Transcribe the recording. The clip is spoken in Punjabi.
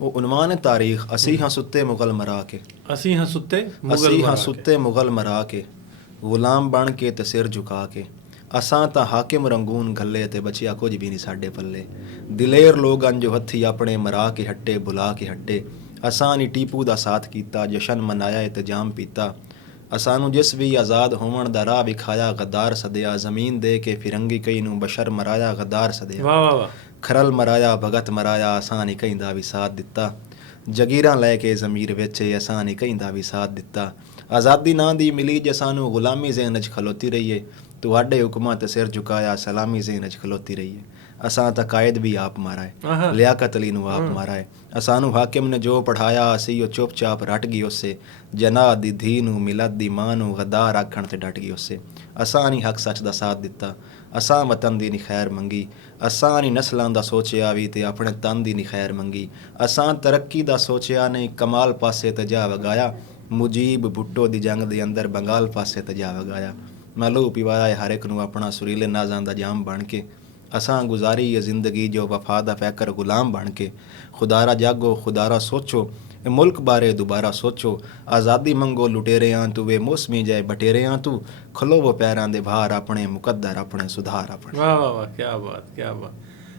ਉਹ ਉਨਵਾਨ ਤਾਰੀਖ ਅਸੀਂ ਹਾਂ ਸੁੱਤੇ ਮੁਗਲ ਮਰਾ ਕੇ, ਅਸੀਂ ਹਾਂ ਸੁੱਤੇ ਅਸੀਂ ਹਾਂ ਸੁੱਤੇ ਮੁਗਲ ਮਰਾ ਕੇ, ਗੁਲਾਮ ਬਣ ਕੇ ਤੇ ਸਿਰ ਝੁਕਾ ਕੇ। ਅਸਾਂ ਤਾਂ ਹਾਕਿਮ ਰੰਗੂਨ ਗੱਲੇ ਤੇ ਬਚਿਆ ਕੁਝ ਵੀ ਨਹੀਂ ਸਾਡੇ ਪੱਲੇ। ਦਿਲੇਰ ਲੋਕ ਅੰਜੋ ਹੱਥੀ ਆਪਣੇ ਮਰਾ ਕੇ ਹੱਟੇ ਬੁਲਾ ਕੇ ਹੱਟੇ। ਅਸਾਂ ਨੀ ਟੀਪੂ ਦਾ ਸਾਥ ਕੀਤਾ, ਜਸ਼ਨ ਮਨਾਇਆ ਇਤਜਾਮ ਪੀਤਾ। ਅਸਾਂ ਨੂੰ ਜਿਸ ਵੀ ਆਜ਼ਾਦ ਹੋਵਣ ਦਾ ਰਾਹ ਵਿਖਾਇਆ, ਗੱਦਾਰ ਸਦਿਆ। ਜ਼ਮੀਨ ਦੇ ਕੇ ਫਿਰੰਗੀ ਕਈ ਨੂੰ ਬਸ਼ਰ ਮਰਾਇਆ, ਗੱਦਾਰ ਸਦਿਆ। ਵਾਹ ਵਾਹ ਵਾਹ। ਖਰਲ ਮਰਾਇਆ ਭਗਤ ਮਰਾਇਆ, ਅਸਾਂ ਨੀ ਕਹਿੰਦਾ ਵੀ ਸਾਥ ਦਿੱਤਾ। ਜਗੀਰਾਂ ਲੈ ਕੇ ਜ਼ਮੀਰ ਵੇਚੇ, ਅਸਾਂ ਨੀ ਕਹਿੰਦਾ ਵੀ ਸਾਥ ਦਿੱਤਾ। ਆਜ਼ਾਦੀ ਨਾਂ ਦੀ ਮਿਲੀ ਜੇ ਸਾਨੂੰ, ਗੁਲਾਮੀ ਜ਼ੇਨ 'ਚ ਖਲੋਤੀ ਰਹੀਏ। ਤੁਹਾਡੇ ਹੁਕਮਾਂ ਤੇ ਸਿਰ ਝੁਕਾਇਆ, ਸਲਾਮੀ ਜ਼ੇਨ 'ਚ ਖਲੋਤੀ ਰਹੀਏ। ਅਸਾਂ ਤਾਂ ਕਾਇਦ ਵੀ ਆਪ ਮਾਰਾ ਹੈ, ਲਿਆਕਤ ਅਲੀ ਨੂੰ ਆਪ ਮਾਰਾ ਹੈ। ਅਸਾਂ ਨੂੰ ਹਾਕਿਮ ਨੇ ਜੋ ਪੜ੍ਹਾਇਆ, ਅਸੀਂ ਉਹ ਚੁੱਪ ਚਾਪ ਰੱਟ ਗਈ ਉਸੇ। ਜਨਾਹ ਦੀ ਧੀ ਨੂੰ, ਮਿਲਤ ਦੀ ਮਾਂ ਨੂੰ, ਗੱਦਾਰ ਆਖਣ ਤੇ ਡਟ ਗਈ ਉਸੇ। ਅਸਾਂ ਨਹੀਂ ਹੱਕ ਸੱਚ ਦਾ ਸਾਥ ਦਿੱਤਾ, ਅਸਾਂ ਵਤਨ ਦੀ ਨਹੀਂ ਖੈਰ ਮੰਗੀ। ਅਸਾਂ ਨਹੀਂ ਨਸਲਾਂ ਦਾ ਸੋਚਿਆ ਵੀ ਤੇ ਆਪਣੇ ਤਨ ਦੀ ਨਹੀਂ ਖੈਰ ਮੰਗੀ। ਅਸਾਂ ਤਰੱਕੀ ਦਾ ਸੋਚਿਆ ਨਹੀਂ, ਕਮਾਲ ਪਾਸੇ ਤੇ ਜਾ ਵਗਾਇਆ। ਮੁਜੀਬ ਭੁੱਟੋ ਦੀ ਜੰਗ ਦੇ ਅੰਦਰ ਬੰਗਾਲ ਪਾਸੇ ਤੇ ਜਾ ਵਗਾਇਆ। ਮਲੂ ਪਿਵਾਇਆ ਹਰ ਇੱਕ ਨੂੰ ਆਪਣਾ, ਸੁਰੀਲੇ ਨਾਜ਼ਾਂ ਦਾ ਜਾਮ ਬਣ ਕੇ। ਅਸਾਂ ਗੁਜ਼ਾਰੀ ਇਹ ਜ਼ਿੰਦਗੀ ਜੋ ਵਫਾ ਦਾ ਫੈਕਰ ਗੁਲਾਮ ਬਣ ਕੇ। ਖੁਦਾਰਾ ਜਾਗੋ, ਖੁਦਾਰਾ ਸੋਚੋ, ਇਹ ਮੁਲਕ ਬਾਰੇ ਦੁਬਾਰਾ ਸੋਚੋ। ਆਜ਼ਾਦੀ ਮੰਗੋ ਲੁਟੇਰਿਆਂ ਤੂੰ, ਵੇ ਮੌਸਮੀ ਜਾਏ ਬਟੇਰਿਆਂ ਤੂੰ। ਖਲੋਵੋ ਪੈਰਾਂ ਦੇ ਬਾਹਰ ਆਪਣੇ, ਮੁਕੱਦਰ ਆਪਣੇ, ਸੁਧਾਰ ਆਪਣੇ। ਵਾਹ ਵਾਹ ਵਾਹ, ਕੀ ਬਾਤ, ਕੀ ਬਾਤ।